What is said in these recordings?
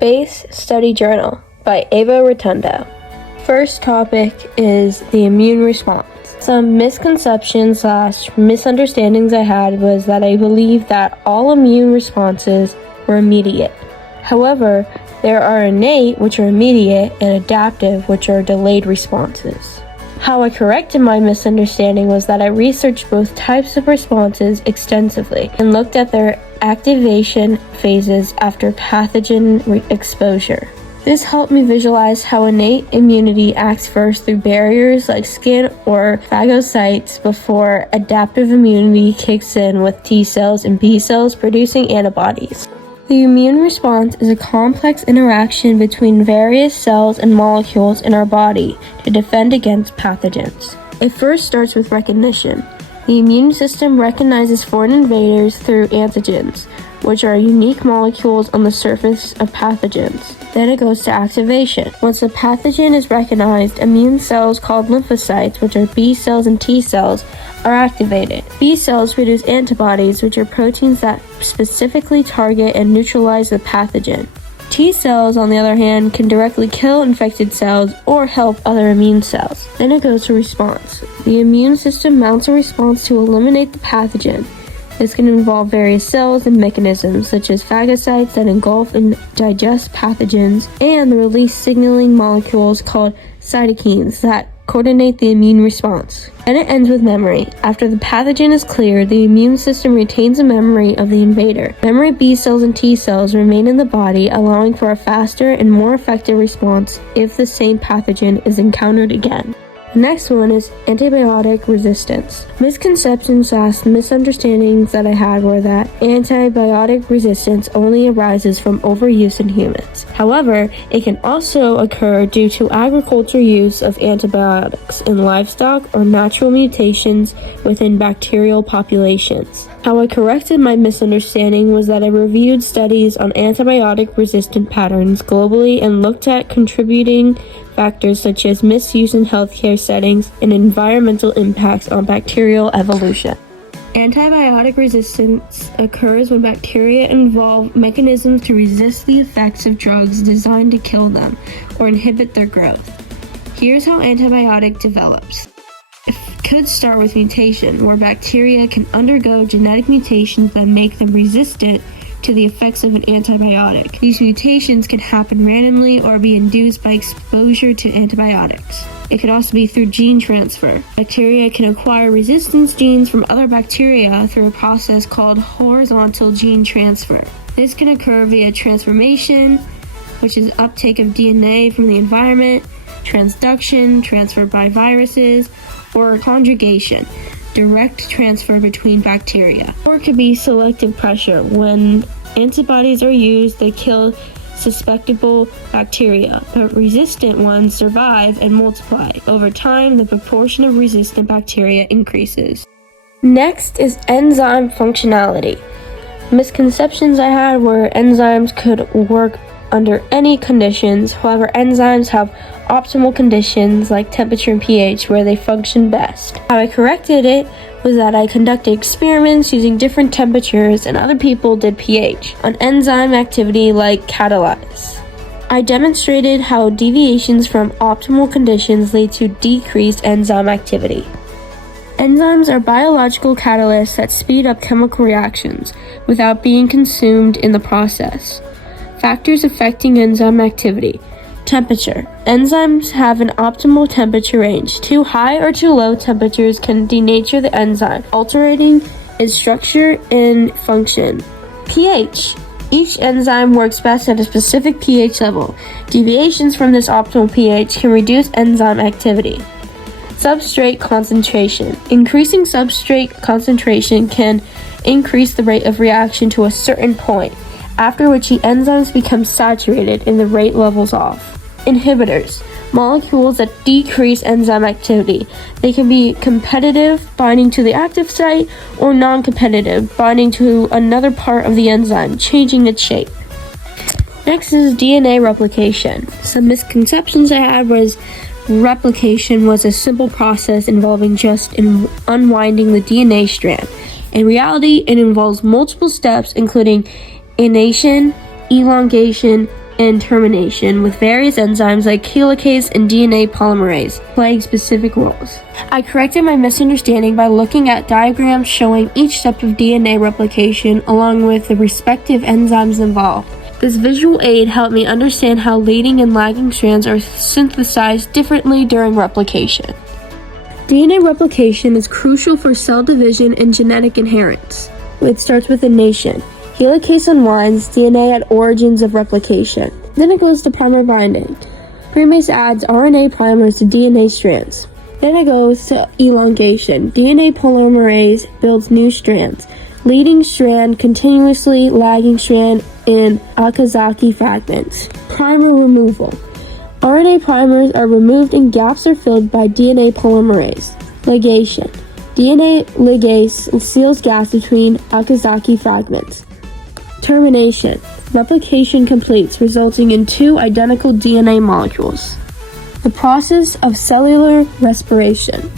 BACE Study Journal by Ava Rotundo. First topic is the immune response. Some misconceptions/misunderstandings I had was that I believed that all immune responses were immediate. However, there are innate, which are immediate, and adaptive, which are delayed responses. How I corrected my misunderstanding was that I researched both types of responses extensively and looked at their activation phases after pathogen exposure. This helped me visualize how innate immunity acts first through barriers like skin or phagocytes before adaptive immunity kicks in with T cells and B cells producing antibodies. The immune response is a complex interaction between various cells and molecules in our body to defend against pathogens. It first starts with recognition. The immune system recognizes foreign invaders through antigens, which are unique molecules on the surface of pathogens. Then it goes to activation. Once a pathogen is recognized, immune cells called lymphocytes, which are B cells and T cells, are activated. B cells produce antibodies, which are proteins that specifically target and neutralize the pathogen. T cells, on the other hand, can directly kill infected cells or help other immune cells. Then it goes to response. The immune system mounts a response to eliminate the pathogen. This can involve various cells and mechanisms, such as phagocytes that engulf and digest pathogens, and the release signaling molecules called cytokines that coordinate the immune response. And it ends with memory. After the pathogen is cleared, the immune system retains a memory of the invader. Memory B cells and T cells remain in the body, allowing for a faster and more effective response if the same pathogen is encountered again. The next one is antibiotic resistance. Misconceptions/misunderstandings that I had were that antibiotic resistance only arises from overuse in humans. However, it can also occur due to agriculture use of antibiotics in livestock or natural mutations within bacterial populations. How I corrected my misunderstanding was that I reviewed studies on antibiotic-resistant patterns globally and looked at contributing factors such as misuse in healthcare settings and environmental impacts on bacterial evolution. Antibiotic resistance occurs when bacteria involve mechanisms to resist the effects of drugs designed to kill them or inhibit their growth. Here's how antibiotic develops. It could start with mutation, where bacteria can undergo genetic mutations that make them resistant to the effects of an antibiotic. These mutations can happen randomly or be induced by exposure to antibiotics. It could also be through gene transfer. Bacteria can acquire resistance genes from other bacteria through a process called horizontal gene transfer. This can occur via transformation, which is uptake of DNA from the environment, transduction, transfer by viruses, or conjugation, direct transfer between bacteria. Or it could be selective pressure. When antibodies are used, they kill susceptible bacteria, but resistant ones survive and multiply. Over time, the proportion of resistant bacteria increases. Next is enzyme functionality. Misconceptions I had were enzymes could work under any conditions. However, enzymes have optimal conditions like temperature and pH where they function best. How I corrected it was that I conducted experiments using different temperatures and other people did pH on enzyme activity like catalyze. I demonstrated how deviations from optimal conditions lead to decreased enzyme activity. Enzymes are biological catalysts that speed up chemical reactions without being consumed in the process. Factors affecting enzyme activity. Temperature. Enzymes have an optimal temperature range. Too high or too low temperatures can denature the enzyme, altering its structure and function. pH. Each enzyme works best at a specific pH level. Deviations from this optimal pH can reduce enzyme activity. Substrate concentration. Increasing substrate concentration can increase the rate of reaction to a certain point, after which the enzymes become saturated and the rate levels off. Inhibitors. Molecules that decrease enzyme activity. They can be competitive, binding to the active site, or non-competitive, binding to another part of the enzyme, changing its shape. Next is DNA replication. Some misconceptions I had was replication was a simple process involving just unwinding the DNA strand. In reality, it involves multiple steps, including annihilation, elongation, and termination, with various enzymes like helicase and DNA polymerase playing specific roles. I corrected my misunderstanding by looking at diagrams showing each step of DNA replication along with the respective enzymes involved. This visual aid helped me understand how leading and lagging strands are synthesized differently during replication. DNA replication is crucial for cell division and genetic inheritance. It starts with innation. Helicase unwinds DNA at origins of replication. Then it goes to primer binding. Primase adds RNA primers to DNA strands. Then it goes to elongation. DNA polymerase builds new strands. Leading strand continuously, lagging strand in Okazaki fragments. Primer removal. RNA primers are removed and gaps are filled by DNA polymerase. Ligation. DNA ligase seals gaps between Okazaki fragments. Termination. Replication completes, resulting in two identical DNA molecules. The process of cellular respiration.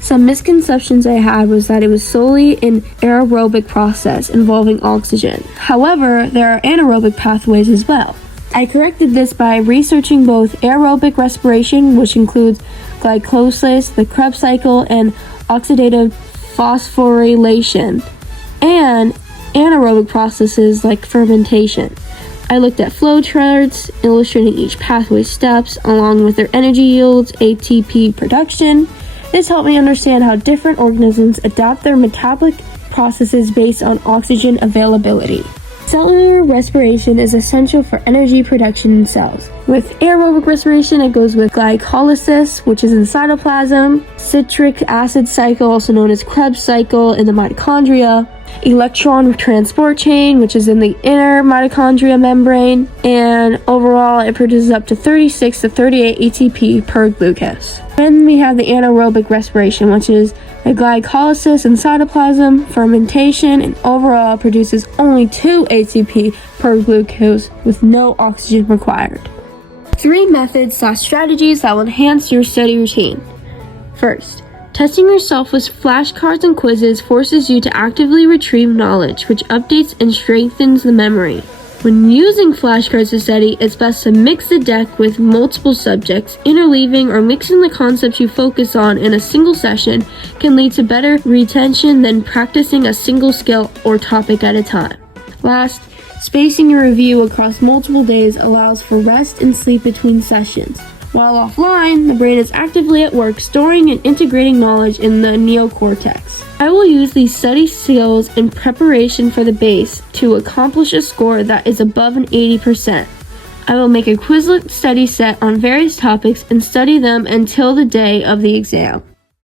Some misconceptions I had was that it was solely an aerobic process involving oxygen. However, there are anaerobic pathways as well. I corrected this by researching both aerobic respiration, which includes glycolysis, the Krebs cycle, and oxidative phosphorylation, and anaerobic processes like fermentation. I looked at flowcharts illustrating each pathway's steps along with their energy yields, ATP production. This helped me understand how different organisms adapt their metabolic processes based on oxygen availability. Cellular respiration is essential for energy production in cells. With aerobic respiration, it goes with glycolysis, which is in cytoplasm, citric acid cycle, also known as Krebs cycle, in the mitochondria, electron transport chain, which is in the inner mitochondria membrane, and overall it produces up to 36 to 38 ATP per glucose. Then we have the anaerobic respiration, which is the glycolysis in cytoplasm, fermentation, and overall produces only 2 ATP per glucose with no oxygen required. 3 methods/strategies that will enhance your study routine. First, testing yourself with flashcards and quizzes forces you to actively retrieve knowledge, which updates and strengthens the memory. When using flashcards to study, it's best to mix the deck with multiple subjects. Interleaving or mixing the concepts you focus on in a single session can lead to better retention than practicing a single skill or topic at a time. Last, spacing your review across multiple days allows for rest and sleep between sessions. While offline, the brain is actively at work storing and integrating knowledge in the neocortex. I will use these study skills in preparation for the BACE to accomplish a score that is above an 80%. I will make a Quizlet study set on various topics and study them until the day of the exam.